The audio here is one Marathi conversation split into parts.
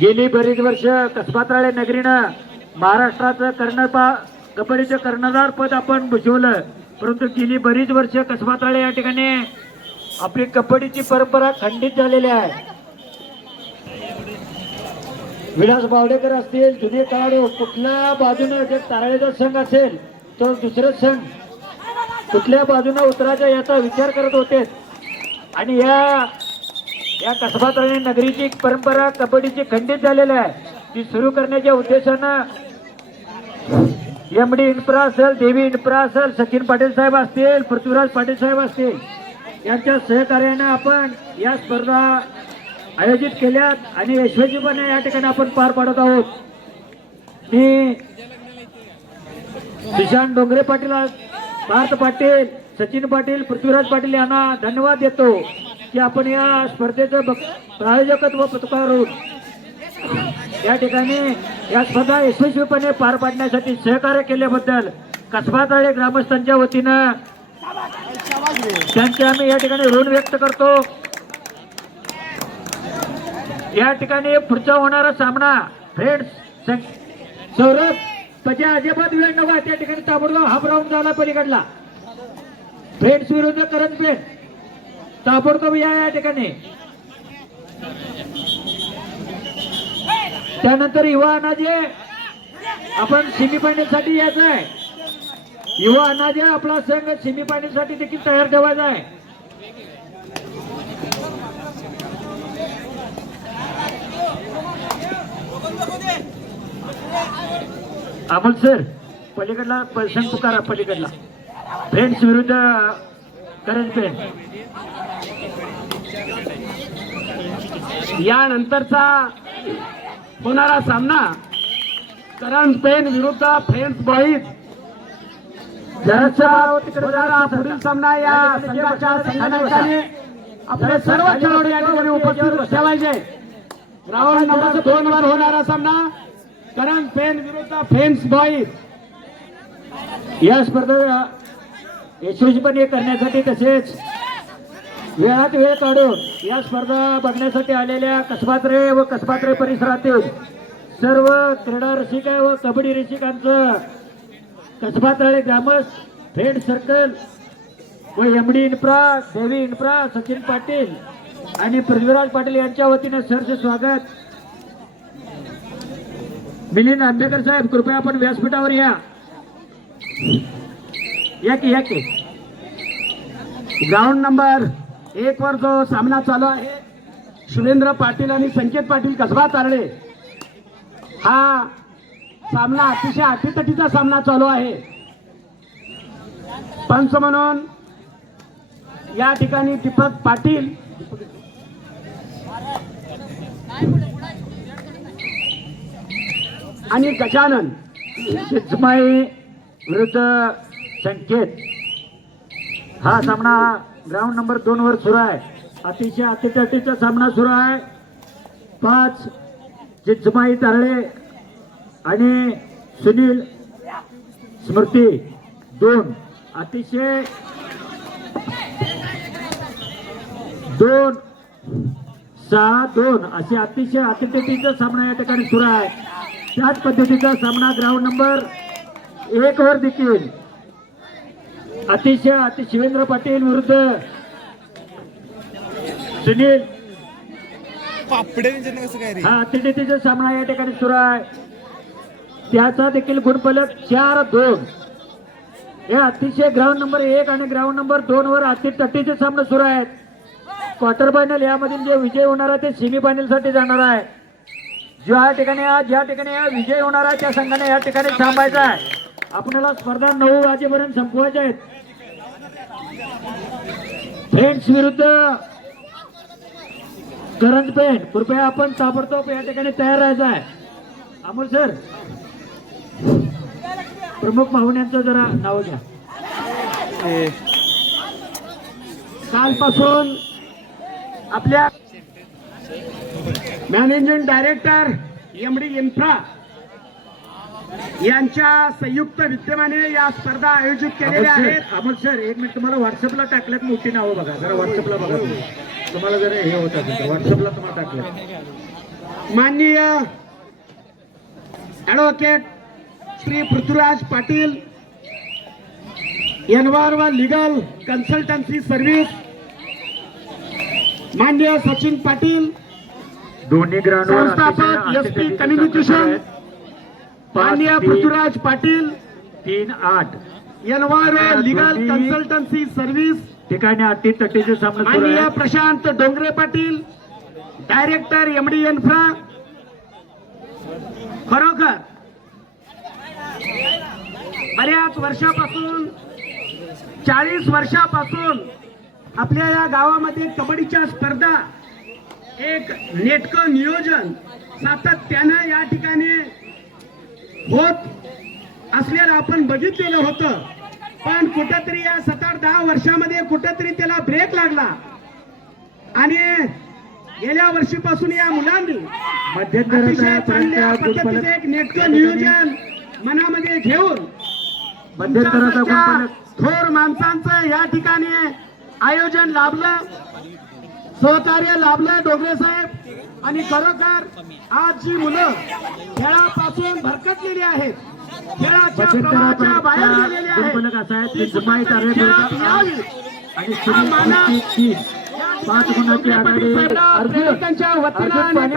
गेली बरीच वर्ष कसबात्राळे नगरीनं महाराष्ट्राचं कबड्डीचं कर्णधार पद आपण भूषवलं, परंतु गेली बरीच वर्ष कसबात्राळे या ठिकाणी आपली कबड्डीची परंपरा खंडित झालेली आहे. विलास बावडेकर असतील, जुने खेळाडू कुठल्या बाजूने जे तारळेचा संघ असेल तर दुसरे संघ कुठल्या बाजूने उतरायचा याचा विचार करत होते. आणि या कसबात्राळे नगरीची परंपरा कबड्डीची खंडित झालेली आहे. ती सुरू करण्याच्या उद्देशानं एमडी इन्फ्रा असेल, देवी इन्फ्रा असेल, सचिन पाटील साहेब असतील, पृथ्वीराज पाटील साहेब असतील यांच्या सहकार्याने आपण या स्पर्धा आयोजित केल्यात आणि यशस्वीपणे या ठिकाणी आपण पार पाडत आहोत. मी निशांत डोंगरे पाटील, पार्थ पाटील, सचिन पाटील, पृथ्वीराज पाटील यांना धन्यवाद देतो की आपण या स्पर्धेचं प्रायोजकत्व पत्करून या ठिकाणी या स्पर्धा यशस्वीपणे पार पाडण्यासाठी सहकार्य केल्याबद्दल कसबात्राळे ग्रामस्थांच्या वतीनं त्यांचे आम्ही या ठिकाणी ऋण व्यक्त करतो. या ठिकाणी पुढचा होणारा सामना फ्रेंड्स सौरभ त्याच्या अजिबात वेळ नव्हा, त्या ठिकाणी ताबडतोब हाफ राऊंड झाला पलीकडला. फ्रेंड्स विरुद्ध करंजपेठ ताबडतोब या ठिकाणी. त्यानंतर युवा अनाजे आपण सेमीफायनल साठी यायचं आहे. युवा अनाजे आपला संघ सेमीफायनल साठी देखील तयार ठेवायचा आहे. अमोल सर पलीकडला संघ पुकारा, पलीकडला फ्रेंड्स विरुद्ध करंजपेठ. यानंतरचा होणारा सामना करंजपेठ विरुद्ध फ्रेंड्स बॉईज. पुढील सामना या संघाच्या संघाने आपले सर्व खेळाडू या ठिकाणी उपस्थित ठेवायचे. ग्राउंड नंबर 2 वर होणारा सामना करंजपेठ विरुद्ध फ्रेंड्स बॉईज. या स्पर्धा यशस्वीपणे करण्यासाठी तसेच वेळात वेळ काढून या स्पर्धा बघण्यासाठी आलेल्या कसबात्रे व कसबात्रे परिसरातील सर्व क्रीडा रसिक व कबड्डी रसिकांचं कसबात्राळे ग्रामस्थ, फ्रेंड सर्कल व एमडी इन्फ्रा, देवी इन्फ्रा, सचिन पाटील आणि पृथ्वीराज पाटील यांच्या वतीनं सहर्ष स्वागत. मिलिंद आंबेकर साहेब कृपया आपण व्यासपीठावर या की. ग्राउंड नंबर 1 वर जो सामना चालू आहे शिवेंद्र पाटील आणि संकेत पाटील कसबा तारळे, हा सामना अतिशय अटीतटीचा सामना चालू आहे. पंच म्हणून या ठिकाणी दीपक पाटील आणि गजानन शिजमाई विरुद्ध संकेत. हा सामना ग्राउंड नंबर 2 वर सुरू आहे. अतिशय अतितटीचा सामना सुरू आहे. 5 जिजमाई तारळे आणि सुनील स्मृती 2 अतिशय 2-6-2 असे अतिशय अतितटीचा सामना या ठिकाणी सुरू आहे. त्याच पद्धतीचा सामना ग्राउंड नंबर 1 वर देखील अतिशय शिवेंद्र पाटील विरुद्ध सुनील हा अतितटीचा सामना या ठिकाणी सुरू आहे. त्याचा देखील गुणफलक 4-2. हे अतिशय ग्राउंड नंबर 1 आणि ग्राउंड नंबर 2 वर अतितटीचे सामने सुरू आहेत. क्वार्टर फायनल यामधील जे विजय होणार आहे ते सेमी फायनल साठी जाणार आहे. ज्या ठिकाणी विजय होणार आहे त्या संघाने या ठिकाणी थांबायचा आहे. आपल्याला स्पर्धा 9 वाजेपर्यंत संपवायच्या आहेत. फ्रेंड्स विरुद्ध करंजपेठ कृपया आपण ताबडतोब या ठिकाणी तयार राहायचं आहे. अमोल सर प्रमुख पाहुण्यांचं जरा नाव घ्या. कालपासून आपल्या मॅनेजिंग डायरेक्टर एमडी इन्फ्रा यांच्या संयुक्त विद्यमाने या स्पर्धा आयोजित केलेल्या आहेत. अमोल सर एक मिनिट, तुम्हाला व्हॉट्सअपला टाकल्यात मोठी नावं बघा, जरा व्हॉट्सअपला बघा तुम्ही. तुम्हाला जरा हे होत असेल तर व्हॉट्सअपला तुम्हाला टाकलं. माननीय ॲडव्होकेट श्री पृथ्वीराज पाटील, एनवारवा लीगल कन्सल्टन्सी सर्व्हिस, माननीय सचिन पाटील, दोन्ही संस्थापक SP कम्युनिकेशन, माननीय पृथ्वीराज पाटील, 3-8 एनवारवा लीगल कन्सल्टन्सी सर्व्हिस, ठिकाणी अटी तटीचे सामने सुरू माननीय आहे. Prashant Dongre Patil, director MD infra. खरोखर बऱ्याच वर्षापासून 40 वर्षापासून आपल्या या गावामध्ये कबड्डीच्या स्पर्धा एक नेटकं नियोजन सातत्यानं या ठिकाणी होत असलेलं आपण बघितलेलं होतं. पण कुठंतरी या 7-10 वर्षामध्ये कुठंतरी त्याला ब्रेक लागला आणि गेल्या वर्षीपासून या मुलांनी अतिशय चांगल्या पद्धतीचे एक नेटकं नियोजन मनामध्ये घेऊन थोर माणसांचं या ठिकाणी आयोजन लाभलं, सहकार्य लाभलं डोंगरे साहेब. आणि खरोखर आज जी मुलं खेळापासून भरकटलेली आहेत, खेळाच्या प्रवाहाच्या बाहेर गेलेली आहेत, ती खेळात यावी हा मानस 5 गुणाची आघाडी. प्रेक्षकांच्या वतीनं आणि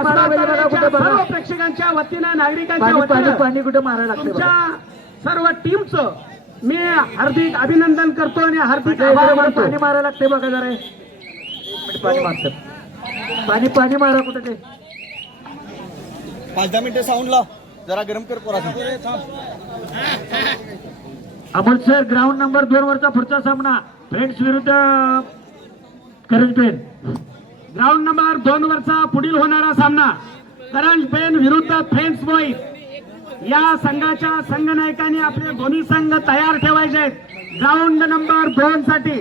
सर्व प्रेक्षकांच्या वतीनं नागरिकांच्या वतीनं पाणी कुठे मारायला लागते तुमच्या सर्व टीमचं मी हार्दिक अभिनंदन करतो आणि हार्दिक आभार मानतो. पाणी मारायला लागते बघा जरा. एक मिनिट, पाणी मारतात. पाणी मारा कुठे ते. 5-10 मिनिटं साऊंड लाव, जरा गरम कर पोरा. अमोल सर ग्राउंड नंबर 2 वरचा पुढचा सामना फ्रेंड्स विरुद्ध करंज पेन. ग्राउंड नंबर 2 वरचा पुढील होणारा सामना करंज पेन विरुद्ध फ्रेंड्स बॉईज. या संघाच्या संघनायकांनी आपले दोन्ही संघ तयार ठेवायचे आहेत ग्राउंड नंबर 2 साठी.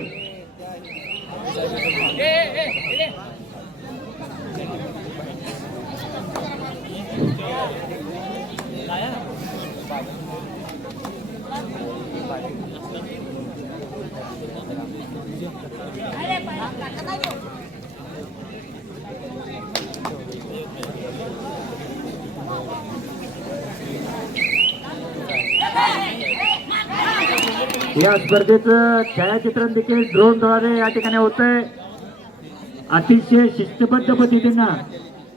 या स्पर्धेचं छायाचित्रण देखील ड्रोनद्वारे या ठिकाणी होत आहे. अतिशय शिस्तबद्ध पद्धतीनं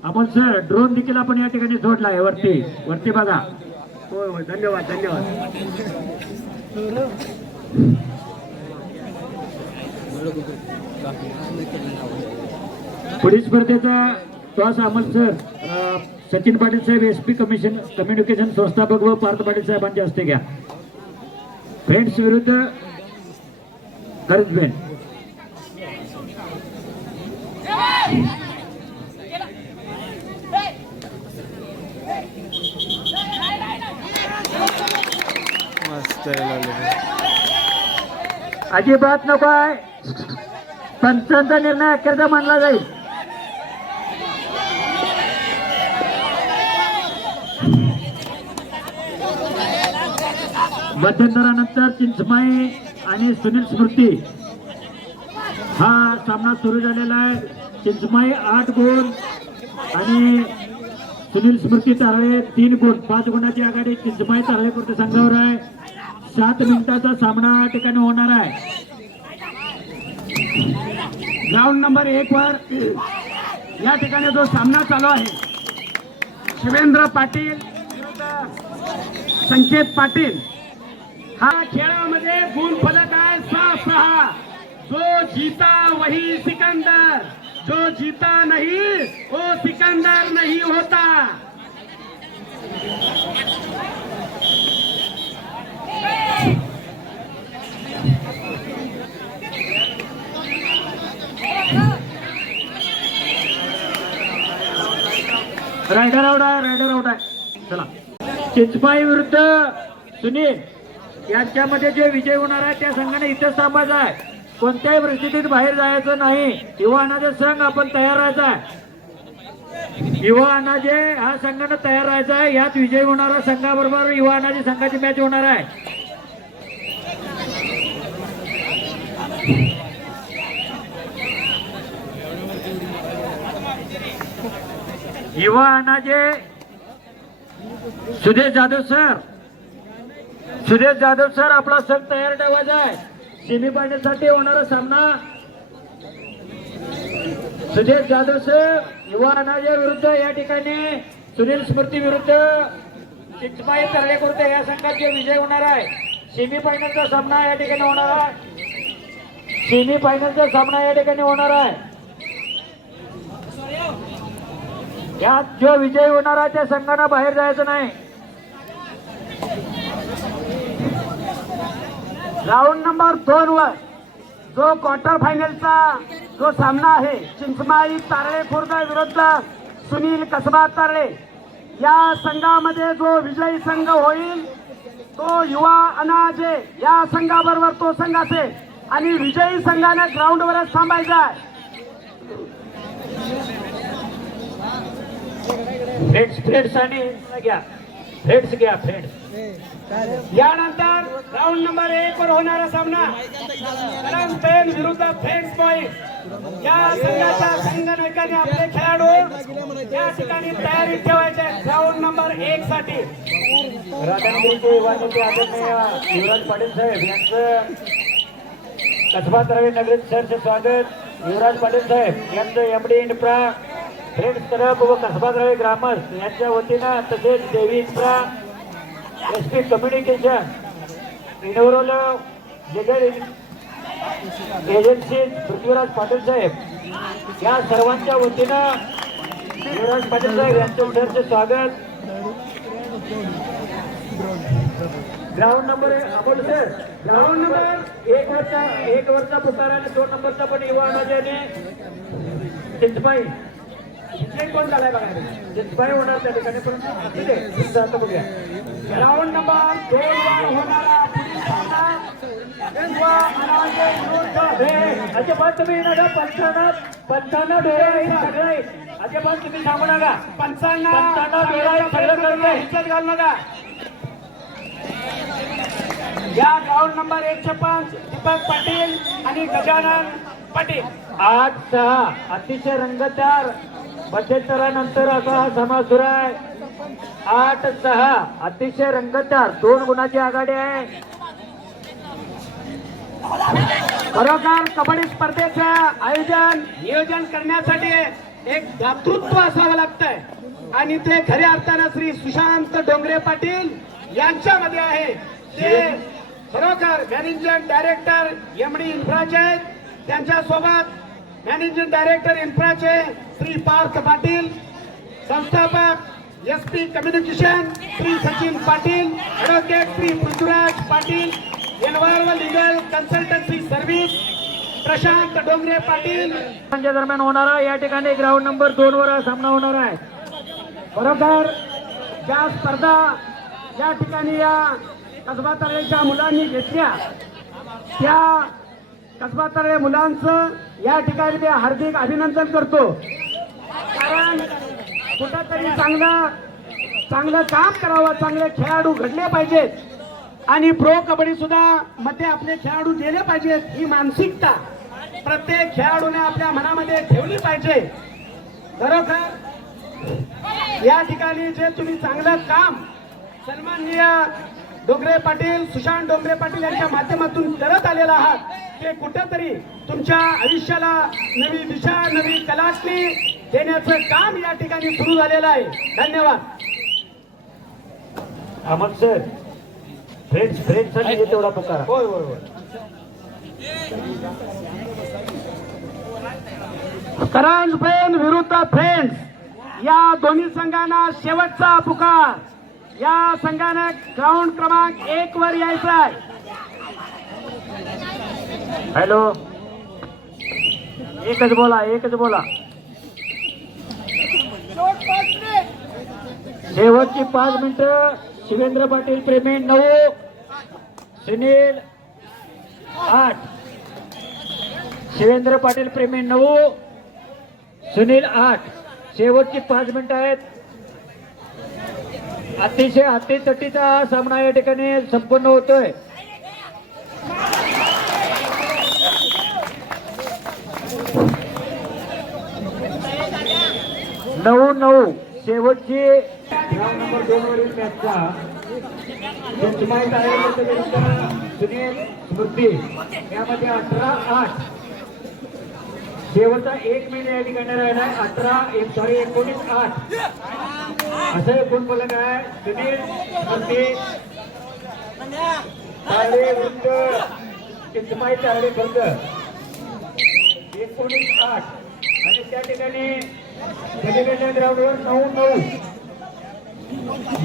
अमोल सर ड्रोन देखील आपण या ठिकाणी जोडला आहे. वरती बघा. होय होय, धन्यवाद धन्यवाद. पुढील स्पर्धेचा टॉस अमोल सर सचिन पाटील साहेब SP कम्युनिकेशन संस्थापक व पार्थ पाटील साहेबांच्या हस्ते घ्या. फ्रेंड्स विरुद्ध करंज पेन. अजिबात नको आहे. पंचांचा निर्णय अखेरचा मानला जाईल. मध्यंतरानंतर चिंचमाई आणि सुनील स्मृती हा सामना सुरू झालेला आहे. चिंचमाई 8 गुण आणि सुनील स्मृती तारळे 3 गुण. 5 गुणाची आघाडी चिंचमाई तारळे कृती संघावर आहे. 7 मिनिटाचा सामना या ठिकाणी होणार आहे. ग्राउंड नंबर 1 वर या ठिकाणी जो सामना चालू आहे शिवेंद्र पाटील विरुद्ध संकेत पाटील. हा खेळामध्ये गुण फलक आहे 6-6. जो जीता वही सिकंदर, जो जीता नहीं वो सिकंदर नहीं होता. रायडर आउट आहे. चला, चिंचमाई विरुद्ध सुनील यांच्यामध्ये जे विजय होणार आहे त्या संघाने इथेच थांबायचं आहे. कोणत्याही परिस्थितीत बाहेर जायचं नाही. युवा अनाथ संघ आपण तयार राहायचा आहे. युवा अनाजे हा संघानं तयार राहायचा आहे. यात विजयी होणारा संघाबरोबर युवा अनाजे संघाची मॅच होणार आहे. युवा अनाजे सुदेश जाधव सर आपला संघ तयार ठेवायचा आहे. सेमीफायनल साठी होणारा सामना सुदेश जाधव सर युवा अनाजे विरुद्ध या ठिकाणी सुनील स्मृती विरुद्ध चिंचबाई तरळेकुर्ते या संघाचे विजय होणार आहे. सेमीफायनलचा सामना या ठिकाणी होणार आहे. सेमीफायनलचा सामना या ठिकाणी होणार आहे. यात जो विजय होणार आहे त्या संघानं बाहेर जायचं नाही. राऊंड नंबर 2 वर जो क्वार्टर फायनलचा जो सामना आहे चिंचमाई तारळे खुर्द विरुद्ध सुनील कसबा तारळे या संघामध्ये जो विजयी संघ होईल तो युवा अनाजे या संघाबरोबर तो संघ असेल आणि विजयी संघाने ग्राउंडवरच थांबायचा आहे. फ्रेंड्स आणि घ्या फ्रेंड्स. यानंतर राऊंड नंबर 1 वर होणारा सामना करंज पेन विरुद्ध फ्रेंड्स बॉईज या संघाच्या संघनायकाने आपले खेळाडू या ठिकाणी तयारी ठेवायचे राऊंड नंबर 1 साठी. राधानगरीचे युवा नेते आदरणीय युवराज पाटील साहेब यांचं कसबा तरावे नगरी सरचे स्वागत. युवराज पाटील साहेब यांचं एमडी इन्फ्रा फ्रेंड्स क्लब व कसबा तरावे ग्रामस्थ यांच्या वतीनं तसेच देवी इन्फ्रा एसपी कम्युनिकेशन इनोरोल जगड एजन्सी पृथ्वीराज पाटील साहेब या सर्वांच्या वतीनं युवराज पाटील साहेब यांचं सरचे स्वागत. ग्राउंड नंबर आपण सर ग्राउंड नंबर 1 वरचा पुकारा आणि 2 नंबरचा पण युवा अनाजे चिंचबाई कोण झालाय बघा चिंचबाई होणार त्या ठिकाणी पण आता बघूया. राऊंड नंबर 2 वर होणारा पुढील सामना युवा अनाजे विरुद्ध अजिबात तुम्ही नका पंचांना डोळे सगळे अजिबात तुम्ही सांगू नका. 55 डोळे सगळं करणे हिचत घालू नका. या ग्राउंड नंबर 105 दीपक पाटील आणि गजानन पाटील 8-6 अतिशय रंगतदार 72 असा हा समाज सुरू आहे. 8-6 अतिशय रंगतदार 2 गुणाची आघाडी आहे. खरोखर कबड्डी स्पर्धेचं आयोजन नियोजन करण्यासाठी एक दातृत्व असावं लागतंय आणि ते खऱ्या अर्थानं श्री सुशांत डोंगरे पाटील यांच्यामध्ये आहे. ते खरोखर मॅनेजिंग डायरेक्टर एमडी इन्फ्राचे आहेत. त्यांच्या सोबत मॅनेजिंग डायरेक्टर इन्फ्राचे श्री पार्थ पाटील, संस्थापक SP communication Shri Sachin Patil, advocate Shri Prithviraj Patil, एनवायर legal consultancy service Prashant Dongre Patil दरम्यान होणारा या ठिकाणी ग्राउंड नंबर 2 वर हा सामना होणार आहे. बरोबर ज्या स्पर्धा या ठिकाणी या कसबा तळेच्या मुलांनी घेतल्या त्या कसबा तळे मुलांचं या ठिकाणी मी हार्दिक अभिनंदन करतो. कारण कुठंतरी चांगलं काम करावं, चांगले खेळाडू घडले पाहिजेत आणि प्रो कबड्डी सुद्धा मध्ये आपले खेळाडू गेले पाहिजेत. ही मानसिकता प्रत्येक खेळाडूने आपल्या मनामध्ये ठेवली पाहिजे. खरोखर या ठिकाणी जे तुम्ही चांगलं काम सन्माननीय डोंगरे पाटील, सुशांत डोंगरे पाटील यांच्या माध्यमातून करत आलेला आहात ते कुठेतरी तुमच्या आयुष्याला नवी दिशा, नवी कलाटणी देण्याचं काम या ठिकाणी सुरू झालेलं आहे. धन्यवाद. अमोल सर फ्रेंड्स साठी तेवढा पुकारा. होय होय होय. करंज पेन विरुद्ध फ्रेंड्स या दोन्ही संघांना शेवटचा पुकार. या संघाने ग्राउंड क्रमांक 1 वर यायचं आहे. हॅलो एकच बोला. शेवटची 5 मिनिटं. शिवेंद्र पाटील पेमेंट 9, सुनील 8. शिवेंद्र पाटील पेमेंट 9, सुनील 8. शेवटची 5 मिनिटं आहेत. अतिशय अटीतटीचा हा सामना या ठिकाणी संपन्न होतोय. नऊ नऊ शेवटची ग्राउंड नंबर 2 वरील मॅचचा सुनील स्मृती यामध्ये 18-8 शेवटचा 1 मिनिट या ठिकाणी राहिला. 19-8 असं एकूण फलक आहे. सुनील स्मृती तारडे विरुद्ध चिंचमाई तारडे खर्च 19-8 आणि त्या ठिकाणी पलीकडच्या ग्राउंडवर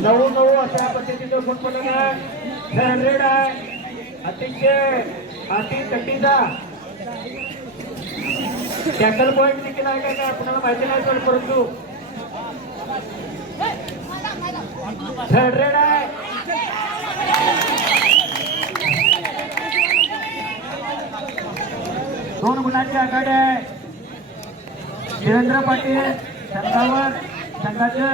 9-9 अशा पद्धतीचं गुण फलक आहे. 100 आहे. अतिशय अटीतटीचा टॅकल पॉईंट देखील आहे काय आपल्याला माहिती नाही पण परंतु 100 आहे. दोन गुणांची आघाडी आहे. धीरेंद्र पाटील संघावर संघाचं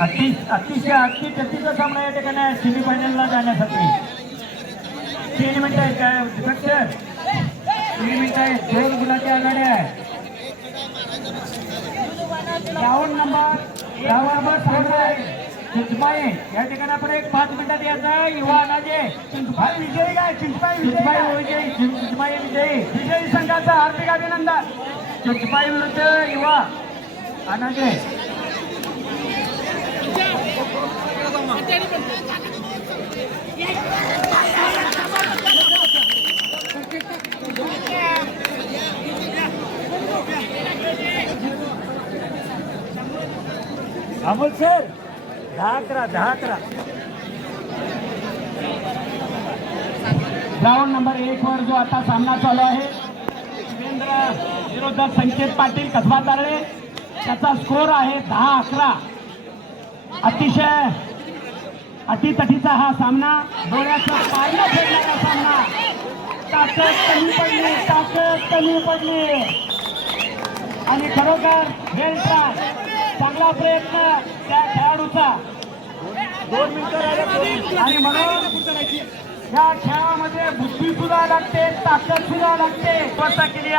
अतिशय अटीतटीचा सामना या ठिकाणी सेमी फायनलला जाण्यासाठी 3 मिनिटं आहेत. काय 3 मिनिटं आहेत. 2 गुणाची आघाडी आहे. राऊंड नंबर चिंचमाई या ठिकाणी आपण एक 5 मिनिटात यायचा. युवा अनाजे चिंचमाई विजयी काय चिंचमाई विजयी संघाचं हार्दिक अभिनंदन. चिंचमाई विरुद्ध युवा अनाजे अमोल सर 10-11 ग्राउंड नंबर 1 वर जो आता सामना चालू आहे शिवेंद्र विरोधात संकेत पाटील कसबा तारळे त्याचा स्कोर आहे 10-11. अतिशय अटीतटीचा हा सामना डोळ्याचा पायला फेडणारा सामना. ताकद कमी पडली आणि खरोखर वेल ट्राय चांगला प्रयत्न त्या खेळाडूचा. 2 मिनिटं आणि म्हणून या खेळामध्ये बुद्धी सुद्धा लागते, ताकद सुद्धा लागते. स्वतः केली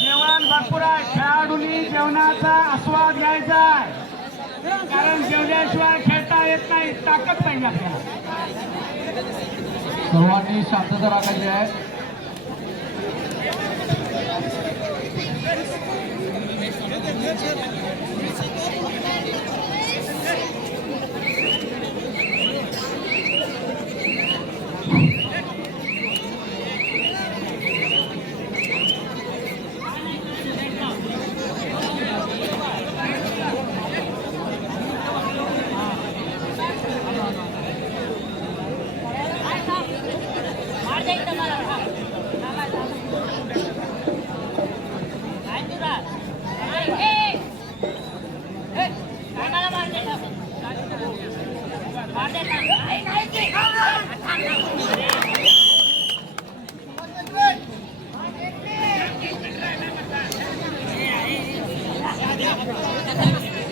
जेवण भरपूर आहे. खेळाडूंनी जेवणाचा आस्वाद घ्यायचा आहे कारण जेवल्याशिवाय खेळता येत नाही. ताकद पाहिजे आपल्याला. सर्वांनी शांतता राखायची आहे.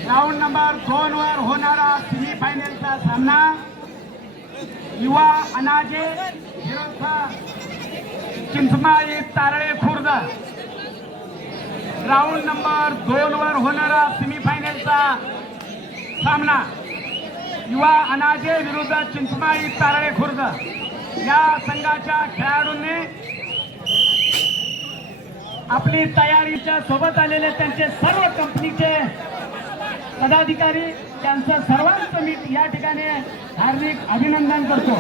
राऊंड नंबर 2 वर होणारा सेमी फायनलचा सामना युवा अनाजे विरुद्ध चिंचमाई तारळे खुर्द. राऊंड नंबर 2 वर होणारा सेमी फायनलचा सामना युवा अनाजे विरुद्ध चिंचमाई तारळे खुर्द. या संघाच्या खेळाडूंनी आपली तयारीच्या सोबत आलेले त्यांचे सर्व कंपनीचे पदाधिकारी त्यांचं सर्वांचं मी या ठिकाणी हार्दिक अभिनंदन करतो.